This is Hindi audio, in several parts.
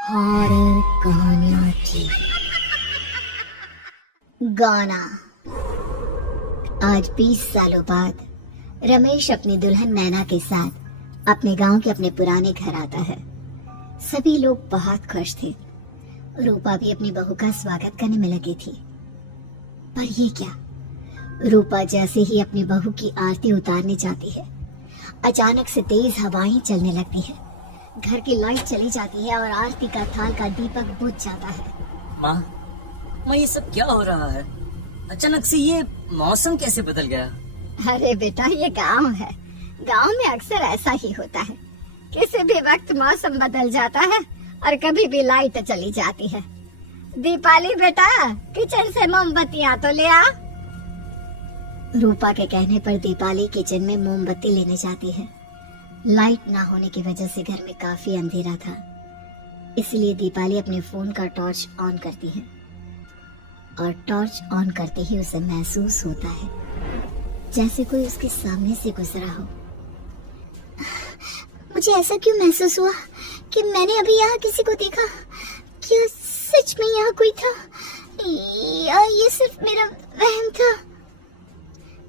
हॉरर कहानियाँ थी। गाना। आज 20 सालों बाद रमेश अपनी दुल्हन नैना के साथ अपने गांव के अपने पुराने घर आता है। सभी लोग बहुत खुश थे। रूपा भी अपनी बहू का स्वागत करने में लगी थी। पर ये क्या, रूपा जैसे ही अपनी बहू की आरती उतारने जाती है, अचानक से तेज हवाएं चलने लगती है। घर की लाइट चली जाती है और आरती का थाल का दीपक बुझ जाता है। माँ, ये सब क्या हो रहा है? अचानक से ये मौसम कैसे बदल गया? अरे बेटा, ये गांव है। गांव में अक्सर ऐसा ही होता है। किसी भी वक्त मौसम बदल जाता है और कभी भी लाइट चली जाती है। दीपाली बेटा, किचन से मोमबत्तियाँ तो ले आ। रूपा के कहने पर दीपाली किचन में मोमबत्ती लेने जाती है। लाइट ना होने की वजह से घर में काफी अंधेरा था, इसलिए दीपाली अपने फोन का टॉर्च ऑन करती है और टॉर्च ऑन करते ही उसे महसूस होता है जैसे कोई उसके सामने से गुजरा हो। मुझे ऐसा क्यों महसूस हुआ कि मैंने अभी यहाँ किसी को देखा? क्या सच में यहाँ कोई था या ये सिर्फ मेरा वहम था?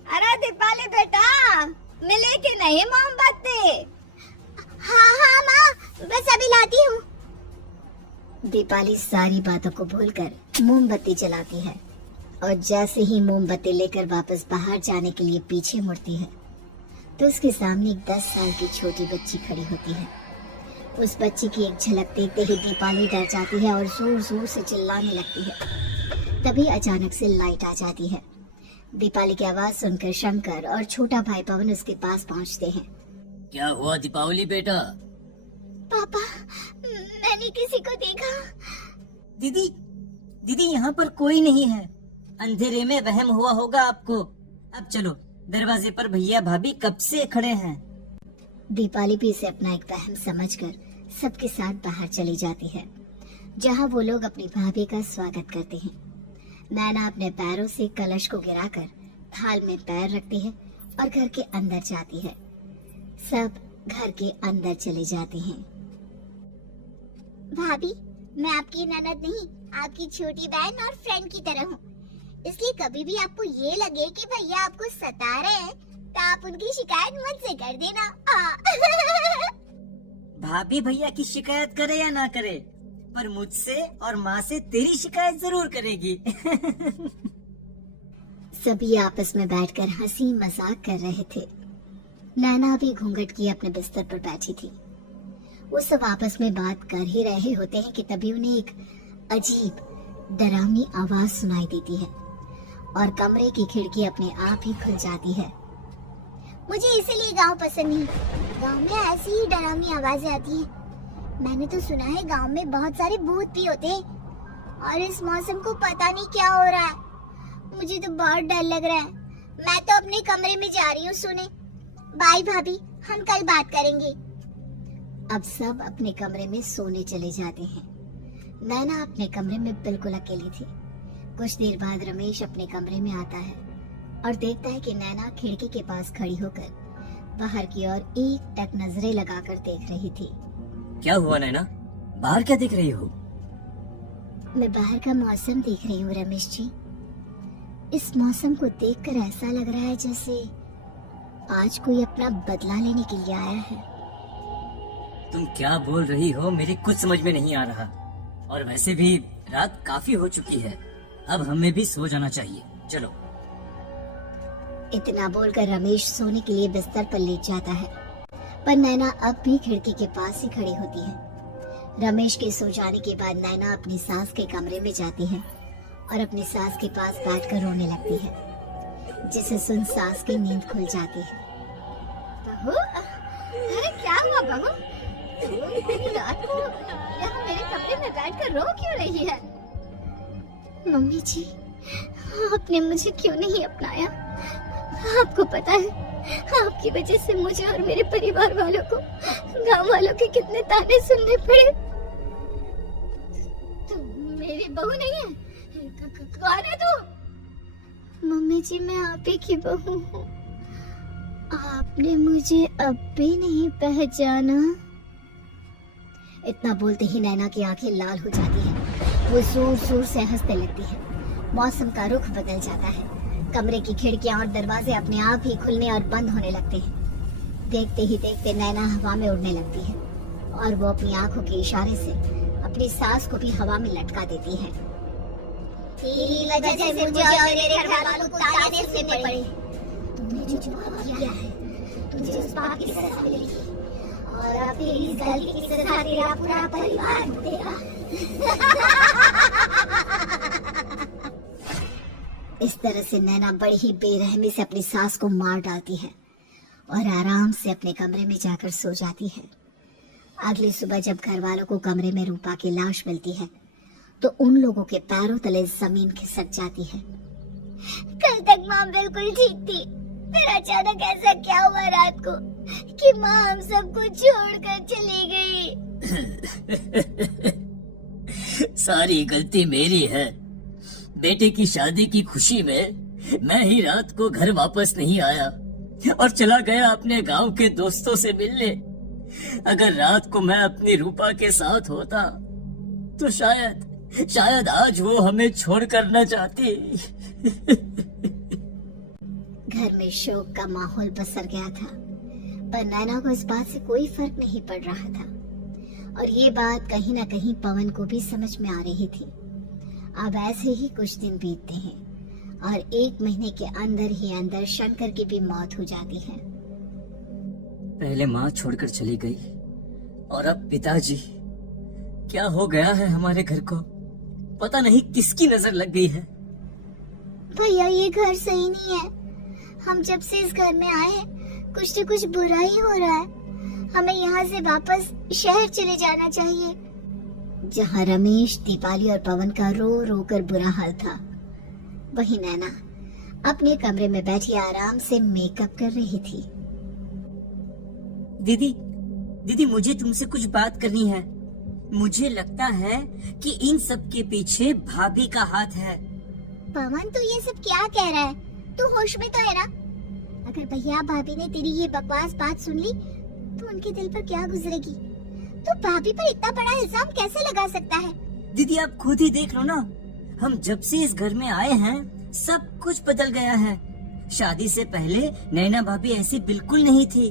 अरे दीपाली बेटा, मिले कि नहीं मोमबत्ती? हाँ माँ, बस अभी लाती हूँ। दीपाली सारी बातों को भूलकर मोमबत्ती जलाती है और जैसे ही मोमबत्ती लेकर वापस बाहर जाने के लिए पीछे मुड़ती है तो उसके सामने एक 10 साल की छोटी बच्ची खड़ी होती है। उस बच्ची की एक झलक देखते ही दीपाली डर जाती है और जोर जोर से चिल्लाने लगती है। तभी अचानक से लाइट आ जाती है। दीपाली की आवाज सुनकर शंकर और छोटा भाई पवन उसके पास पहुंचते हैं। क्या हुआ दीपावली बेटा? पापा, मैंने किसी को देखा। दीदी यहाँ पर कोई नहीं है। अंधेरे में वहम हुआ होगा आपको। अब चलो, दरवाजे पर भैया भाभी कब से खड़े हैं। दीपाली भी इसे अपना एक वहम समझकर सबके साथ बाहर चली जाती है, जहाँ वो लोग अपनी भाभी का स्वागत करते हैं। नैना अपने पैरों से कलश को गिराकर थाल में पैर रखती है और घर के अंदर जाती है। सब घर के अंदर चले जाते हैं। भाभी, मैं आपकी ननद नहीं, आपकी छोटी बहन और फ्रेंड की तरह हूँ, इसलिए कभी भी आपको ये लगे कि भैया आपको सता रहे हैं तो आप उनकी शिकायत मुझसे कर देना। भाभी भैया की शिकायत करे या ना करे, पर मुझसे और माँ से तेरी शिकायत जरूर करेगी। सभी आपस में बैठकर हंसी मजाक कर रहे थे। नैना भी घूंघट किए अपने बिस्तर पर बैठी थी। वो सब आपस में बात कर ही रहे होते हैं कि तभी उन्हें एक अजीब डरावनी आवाज सुनाई देती है और कमरे की खिड़की अपने आप ही खुल जाती है। मुझे इसीलिए गांव पसंद नहीं। गांव में ऐसी ही डरावनी आवाजें आती हैं। मैंने तो सुना है गांव में बहुत सारे भूत भी होते हैं और इस मौसम को पता नहीं क्या हो रहा है। मुझे तो बहुत डर लग रहा है। मैं तो अपने कमरे में जा रही हूँ सोने। बाय भाभी, हम कल बात करेंगे। अब सब अपने कमरे में सोने चले जाते हैं। नैना अपने कमरे में बिल्कुल अकेली थी। कुछ देर बाद रमेश अपने कमरे में आता है और देखता है कि नैना खिड़की के पास खड़ी होकर बाहर की ओर एक टक नजरें लगाकर देख रही थी। क्या हुआ नैना, बाहर क्या देख रही हो? मैं बाहर का मौसम देख रही हूँ रमेश जी। इस मौसम को देखकर ऐसा लग रहा है जैसे आज कोई अपना बदला लेने के लिए आया है। तुम क्या बोल रही हो, मेरी कुछ समझ में नहीं आ रहा। और वैसे भी रात काफी हो चुकी है, अब हमें भी सो जाना चाहिए। चलो। इतना बोलकर रमेश सोने के लिए बिस्तर पर लेट जाता है, पर नैना अब भी खिड़की के पास ही खड़ी होती है। रमेश के सो जाने के बाद नैना अपनी सास के कमरे में जाती है और अपनी सास के पास बैठकर रोने लगती है, जिसे सुन सास की नींद खुल जाती है। बहू, अरे क्या हुआ बहू? रात को यहाँ मेरे कमरे में बैठकर रो क्यों रही है? मम्मी जी, आपने मुझे क्यों नहीं अपनाया? आपको पता है, आपकी वजह से मुझे और मेरे परिवार वालों को गांव वालों के कितने ताने सुनने पड़े। तुम मेरी बहू नहीं है? कौन है तू? मम्मी जी, मैं आप ही की बहू हूँ। आपने मुझे अब भी नहीं पहचाना? इतना बोलते ही नैना की आंखें लाल हो जाती हैं। वो जोर जोर से हंसने लगती है। मौसम का रुख बदल जाता है। कमरे की खिड़कियां और दरवाजे अपने आप ही खुलने और बंद होने लगते हैं। देखते ही देखते नैना हवा में उड़ने लगती है और वो अपनी आंखों के इशारे से अपनी सांस को भी हवा में लटका देती है। तेरी वजह से मुझे और मेरे घर वालों को ताने सुनने पड़े। तुमने जो पाप किया है, तुझे उस पाप की सजा मिलेगी और अब तेरी इस गलती की सजा तेरा पूरा परिवार भुगतेगा। इस तरह से नैना बड़ी ही बेरहमी से अपनी सास को मार डालती है और आराम से अपने कमरे में जाकर सो जाती है। अगली सुबह जब घर वालों को कमरे में रूपा की लाश मिलती है तो उन लोगों के पैरों तले जमीन खिसक जाती है। कल तक माँ बिल्कुल ठीक थी, फिर अचानक ऐसा क्या हुआ रात को कि माँ हम सबको छोड़कर चली गई। सारी गलती मेरी है। बेटे की शादी की खुशी में मैं ही रात को घर वापस नहीं आया और चला गया अपने गांव के दोस्तों से मिलने। अगर रात को मैं अपनी रूपा के साथ होता तो शायद आज वो हमें छोड़कर न जाती। घर में शोक का माहौल पसर गया था, पर नैना को इस बात से कोई फर्क नहीं पड़ रहा था और ये बात कहीं न कहीं पवन को भी समझ में आ रही थी। अब ऐसे ही कुछ दिन बीतते हैं और 1 महीने के अंदर ही अंदर शंकर की भी मौत हो जाती है। पहले माँ छोड़कर चली गई और अब पिताजी। क्या हो गया है हमारे घर को? पता नहीं किसकी नजर लग गई है। भैया ये घर सही नहीं है। हम जब से इस घर में आए हैं कुछ न कुछ बुरा ही हो रहा है। हमें यहाँ से वापस शहर चले जाना चाहिए। जहाँ रमेश, दीपाली और पवन का रो रो कर बुरा हाल था, वही नैना अपने कमरे में बैठी आराम से मेकअप कर रही थी। दीदी मुझे तुमसे कुछ बात करनी है। मुझे लगता है कि इन सब के पीछे भाभी का हाथ है। पवन तू ये सब क्या कह रहा है? तू होश में तो है ना? अगर भैया भाभी ने तेरी ये बकवास बात सुन ली तो उनके दिल पर क्या गुजरेगी? तो भाभी पर इतना बड़ा इल्जाम कैसे लगा सकता है? दीदी आप खुद ही देख लो ना, हम जब से इस घर में आए हैं सब कुछ बदल गया है। शादी से पहले नैना भाभी ऐसी बिल्कुल नहीं थी,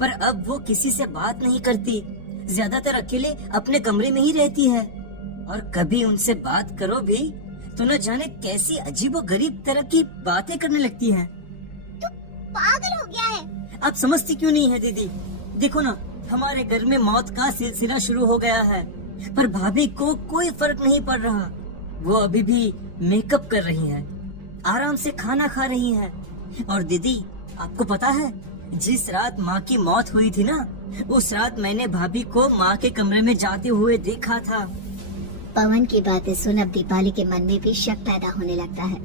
पर अब वो किसी से बात नहीं करती, ज्यादातर अकेले अपने कमरे में ही रहती है और कभी उनसे बात करो भी तो न जाने कैसी अजीबोगरीब तरह की बातें करने लगती है। तू पागल हो गया है? आप समझती क्यों नहीं है दीदी? देखो ना, हमारे घर में मौत का सिलसिला शुरू हो गया है, पर भाभी को कोई फर्क नहीं पड़ रहा। वो अभी भी मेकअप कर रही हैं, आराम से खाना खा रही हैं। और दीदी आपको पता है, जिस रात माँ की मौत हुई थी ना, उस रात मैंने भाभी को माँ के कमरे में जाते हुए देखा था। पवन की बातें सुन अब दीपाली के मन में भी शक पैदा होने लगता है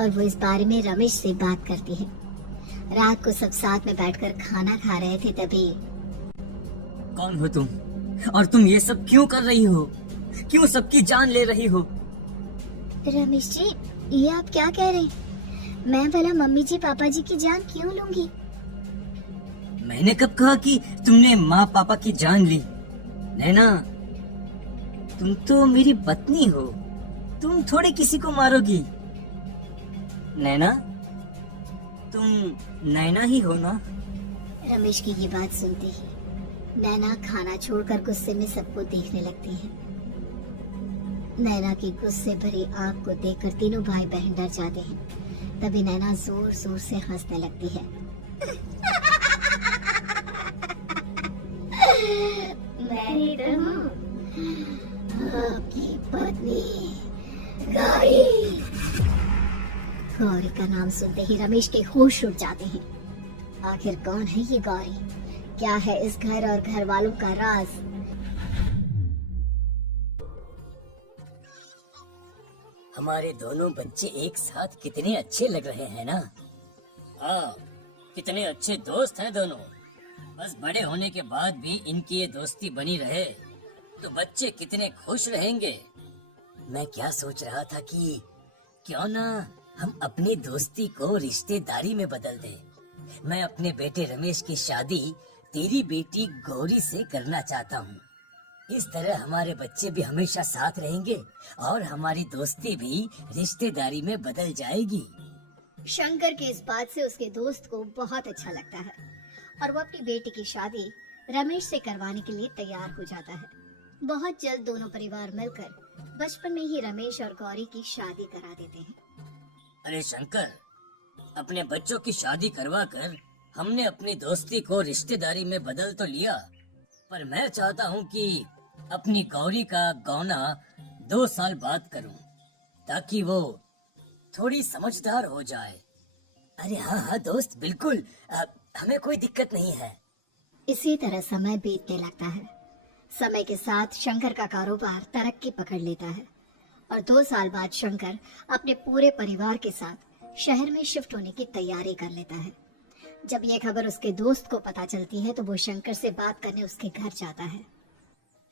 और वो इस बारे में रमेश से बात करती है। रात को सब साथ में बैठकर खाना खा रहे थे तभी। कौन हो तुम और तुम ये सब क्यों कर रही हो? क्यों सबकी जान ले रही हो? रमेश जी ये आप क्या कह रहे हैं? मैं भला मम्मी जी पापा जी की जान क्यों लूंगी? मैंने कब कहा कि तुमने माँ पापा की जान ली? नैना तुम तो मेरी पत्नी हो, तुम थोड़ी किसी को मारोगी। नैना तुम नैना ही हो ना? रमेश की ये बात सुनते ही नैना खाना छोड़कर गुस्से में सबको देखने लगती है। नैना की गुस्से भरी आंख को देखकर तीनों भाई बहन डर जाते हैं। तभी नैना जोर जोर से हंसने लगती है। मैं ही तो हूँ, आपकी पत्नी गौरी। गौरी का नाम सुनते ही रमेश के होश उड़ जाते हैं। आखिर कौन है ये गौरी? क्या है इस घर और घर वालों का राज? हमारे दोनों बच्चे एक साथ कितने अच्छे लग रहे हैं ना? हाँ, कितने अच्छे दोस्त हैं दोनों। बस बड़े होने के बाद भी इनकी ये दोस्ती बनी रहे तो बच्चे कितने खुश रहेंगे। मैं क्या सोच रहा था कि क्यों ना हम अपनी दोस्ती को रिश्तेदारी में बदल दें। मैं अपने बेटे रमेश की शादी तेरी बेटी गौरी से करना चाहता हूँ। इस तरह हमारे बच्चे भी हमेशा साथ रहेंगे और हमारी दोस्ती भी रिश्तेदारी में बदल जाएगी। शंकर के इस बात से उसके दोस्त को बहुत अच्छा लगता है और वो अपनी बेटी की शादी रमेश से करवाने के लिए तैयार हो जाता है। बहुत जल्द दोनों परिवार मिलकर बचपन में ही रमेश और गौरी की शादी करा देते हैं। अरे शंकर, अपने बच्चों की शादी करवा कर हमने अपनी दोस्ती को रिश्तेदारी में बदल तो लिया, पर मैं चाहता हूँ कि अपनी गौरी का गौना 2 साल बाद करूँ, ताकि वो थोड़ी समझदार हो जाए। अरे हाँ हाँ दोस्त, बिल्कुल, हमें कोई दिक्कत नहीं है। इसी तरह समय बीतने लगता है। समय के साथ शंकर का कारोबार तरक्की पकड़ लेता है और 2 साल बाद शंकर अपने पूरे परिवार के साथ शहर में शिफ्ट होने की तैयारी कर लेता है। जब यह खबर उसके दोस्त को पता चलती है तो वो शंकर से बात करने उसके घर जाता है।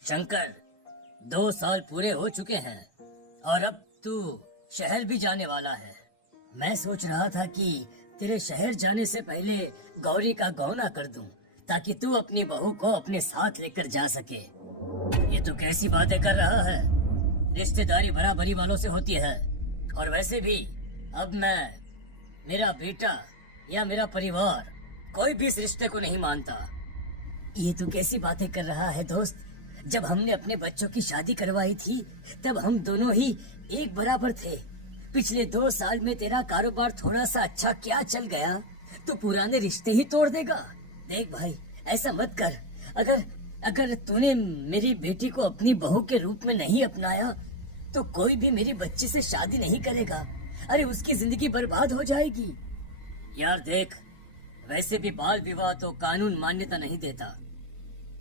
शंकर, 2 साल पूरे हो चुके हैं और अब तू शहर भी जाने वाला है। मैं सोच रहा था कि तेरे शहर जाने से पहले गौरी का गौना कर दूं, ताकि तू अपनी बहू को अपने साथ लेकर जा सके। ये तो कैसी बातें कर रहा है? रिश्तेदारी बराबरी वालों से होती है, और वैसे भी अब मेरा बेटा या मेरा परिवार कोई भी इस रिश्ते को नहीं मानता। ये तो कैसी बातें कर रहा है दोस्त? जब हमने अपने बच्चों की शादी करवाई थी तब हम दोनों ही एक बराबर थे। पिछले 2 साल में तेरा कारोबार थोड़ा सा अच्छा क्या चल गया तो पुराने रिश्ते ही तोड़ देगा। देख भाई, ऐसा मत कर। अगर तूने मेरी बेटी को अपनी बहू के रूप में नहीं अपनाया तो कोई भी मेरी बच्ची से शादी नहीं करेगा। अरे उसकी जिंदगी बर्बाद हो जाएगी। यार देख, वैसे भी बाल विवाह तो कानून मान्यता नहीं देता,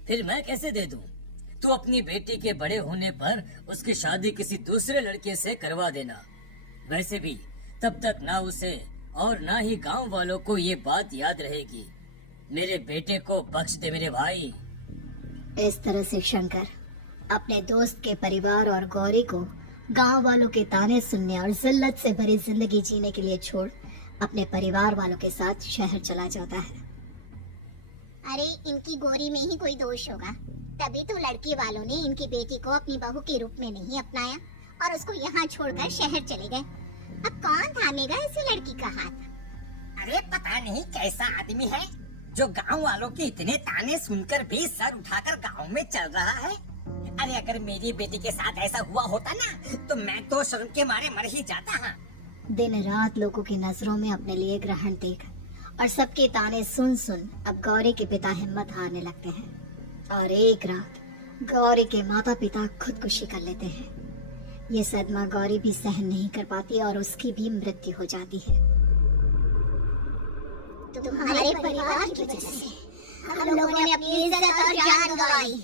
फिर मैं कैसे दे दूं? तू अपनी बेटी के बड़े होने पर उसकी शादी किसी दूसरे लड़के से करवा देना। वैसे भी तब तक ना उसे और ना ही गांव वालों को ये बात याद रहेगी। मेरे बेटे को बख्श दे मेरे भाई। इस तरह से शंकर अपने दोस्त के परिवार और गौरी को गांव वालों के ताने सुनने और जिल्लत से भरी जिंदगी जीने के लिए छोड़ अपने परिवार वालों के साथ शहर चला जाता है। अरे इनकी गौरी में ही कोई दोष होगा, तभी तो लड़की वालों ने इनकी बेटी को अपनी बहू के रूप में नहीं अपनाया और उसको यहाँ छोड़कर शहर चले गए। अब कौन थामेगा इसी लड़की का हाथ? अरे पता नहीं कैसा आदमी है जो गांव वालों के इतने ताने सुनकर भी सर उठाकर गांव में चल रहा है। अरे अगर मेरी बेटी के साथ ऐसा हुआ होता ना तो मैं तो शर्म के मारे मर ही जाता। हाँ, दिन रात लोगों की नजरों में अपने लिए ग्रहण देख और सबके ताने सुन सुन अब गौरी के पिता हिम्मत हारने लगते हैं और एक रात गौरी के माता पिता खुदकुशी कर लेते हैं। ये सदमा गौरी भी सहन नहीं कर पाती और उसकी भी मृत्यु हो जाती है। तुम्हारे परिवार की वजह से हम लोगों ने अपनी इज्जत और जान गंवाई।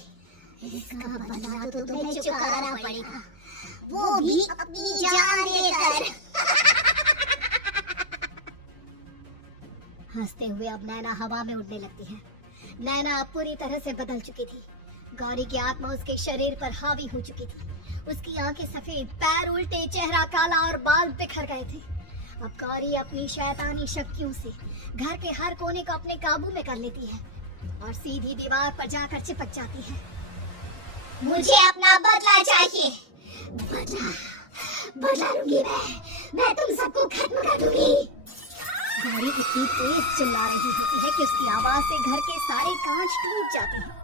इसका बदला तो तुम्हें चुकाना पड़ेगा, वो भी अपनी जान देकर। हंसते हुए अब नैना हवा में उड़ने लगती है। नैना अब पूरी तरह से बदल चुकी थी। गौरी की आत्मा उसके शरीर पर हावी हो चुकी थी। उसकी आंखें सफेद, पैर उल्टे, चेहरा काला और बाल बिखर गए थे। अब गौरी अपनी शैतानी शक्तियों से घर के हर कोने को अपने काबू में कर लेती है और सीधी दीवार पर जाकर चिपक जाती है। मुझे अपना बदला चाहिए। बदला लूंगी मैं तुम सबको खत्म कर दूंगी। गौरी इतनी तेज चिल्ला रही होती है कि उसकी आवाज से घर के सारे कांच टूट जाते हैं।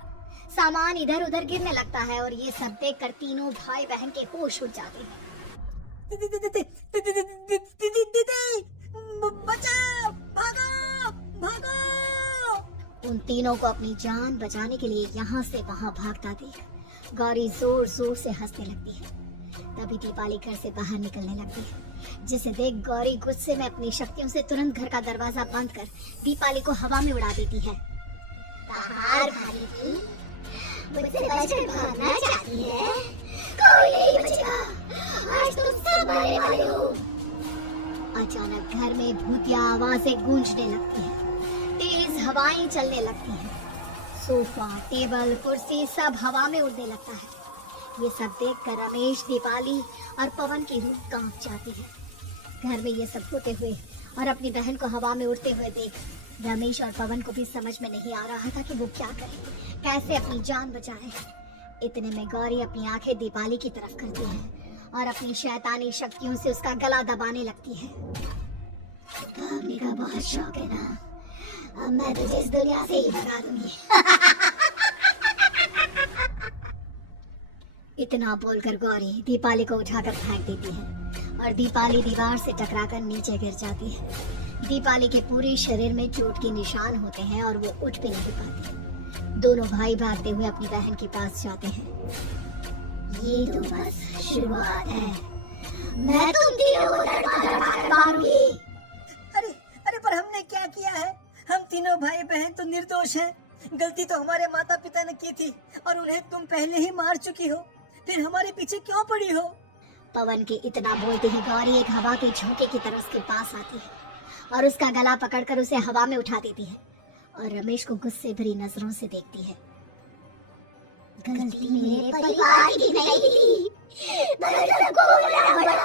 सामान इधर उधर गिरने लगता है और ये सब देखकर तीनों भाई बहन के होश उड़ जाते हैं। बचाओ, भागो, भागो। उन तीनों को अपनी जान बचाने के लिए यहाँ से वहाँ भागता देख गौरी जोर जोर से हंसने लगती है। तभी दीपाली घर से बाहर निकलने लगती है, जिसे देख गौरी गुस्से में अपनी शक्तियों से तुरंत घर का दरवाजा बंद कर दीपाली को हवा में उड़ा देती है। बाहर भागी थी, मुझसे बचकर भागना चाहती है? कोई नहीं बचेगा, आज तुम सब मरने वाले हो। अचानक घर में भूतिया आवाजें गूंजने लगती हैं, तेज हवाएं चलने लगती हैं। सोफा, टेबल, कुर्सी सब हवा में उड़ने लगता है। ये सब देखकर रमेश, दीपाली और पवन की रूह कांप जाती है। घर में ये सब होते हुए और अपनी बहन को हवा में उड़ते हुए देख रमेश और पवन को भी समझ में नहीं आ रहा था कि वो क्या करे, कैसे अपनी जान बचाए। इतने में गौरी अपनी आंखें दीपाली की तरफ करती है और अपनी शैतानी शक्तियों से उसका गला दबाने लगती है। भागने का बहुत शौक है ना, अब मैं तुझे इस दुनिया से ही भगा दूंगी। इतना बोलकर गौरी दीपाली को उठाकर फेंक देती है और दीपाली दीवार से टकराकर नीचे गिर जाती है। दीपाली के पूरे शरीर में चोट के निशान होते हैं और वो उठ भी नहीं पाती। दोनों भाई भागते हुए अपनी बहन के पास जाते हैं। ये तो बस शुरुआत है, मैं तुम तीनों को तड़पा मारूंगी। अरे अरे पर हमने क्या किया है? हम तीनों भाई बहन तो निर्दोष हैं। गलती तो हमारे माता पिता ने की थी और उन्हें तुम पहले ही मार चुकी हो, फिर हमारे पीछे क्यों पड़ी हो? पवन के इतना बोलते ही गौरी एक हवा के झोंके की तरह उसके पास आती है और उसका गला पकड़कर उसे हवा में उठा देती है और रमेश को गुस्से भरी नजरों से देखती है। गलती मेरे परिवार की नहीं थी, पर तुमको बुरा पड़ा।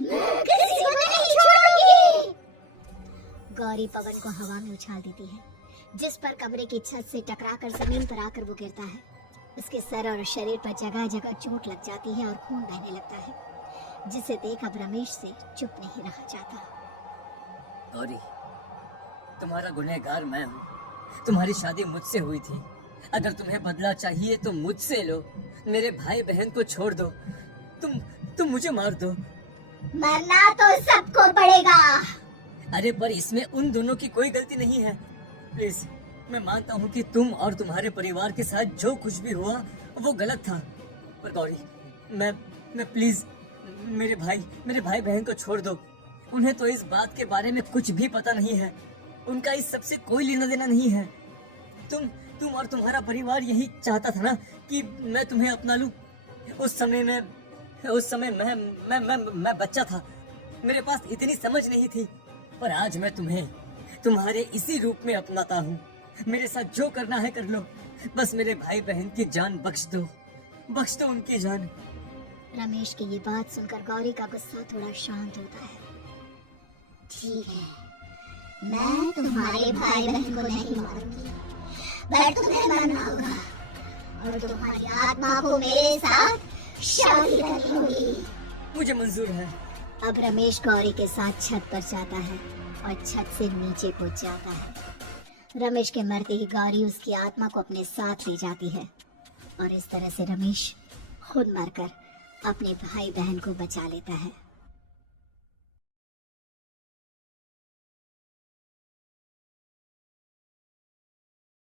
मैं किसी को नहीं छोड़ूंगी। गौरी पवन को हवा में उछाल देती है, जिस पर कमरे की छत से टकराकर जमीन पर आकर वो गिरता है। उसके सर और शरीर पर जगह जगह चोट लग जाती है और खून बहने लगता है, जिसे देख अब रमेश से चुप नहीं रहा जाता। गौरी, तुम्हारा गुनहगार मैं हूँ। तुम्हारी शादी मुझसे हुई थी। अगर तुम्हें बदला चाहिए तो मुझसे लो। मेरे भाई बहन को छोड़ दो। तुम मुझे मार दो। मरना तो सबको पड़ेगा। अरे पर इसमें उन दोनों की कोई गलती नहीं है। प्लीज, मैं मानता हूँ कि तुम और तुम्हारे परिवार के साथ जो कुछ भी हुआ वो गलत था, पर गौरी मैं प्लीज मेरे भाई बहन को छोड़ दो। उन्हें तो इस बात के बारे में कुछ भी पता नहीं है। उनका इस सब से कोई लेना देना नहीं है। तुम और तुम्हारा परिवार यही चाहता था ना कि मैं तुम्हें अपना लूं। उस समय मैं बच्चा था। मेरे पास इतनी समझ नहीं थी, पर आज मैं तुम्हें तुम्हारे इसी रूप में अपनाता हूँ। मेरे साथ जो करना है कर लो, बस मेरे भाई बहन की जान बख्श दो उनकी जान। रमेश की ये बात सुनकर गौरी का गुस्सा थोड़ा शांत होता है। ठीक है, मैं तुम्हारे भाई बहन को नहीं मारूंगी, पर तुम्हें मरना होगा और तुम्हारी आत्मा को मेरे साथ शादी करनी होगी। मुझे मंजूर है। अब रमेश गौरी के साथ छत पर जाता है और छत से नीचे कूद जाता है। रमेश के मरते ही गौरी उसकी आत्मा को अपने साथ ले जाती है और इस तरह से रमेश खुद मरकर अपने भाई बहन को बचा लेता है।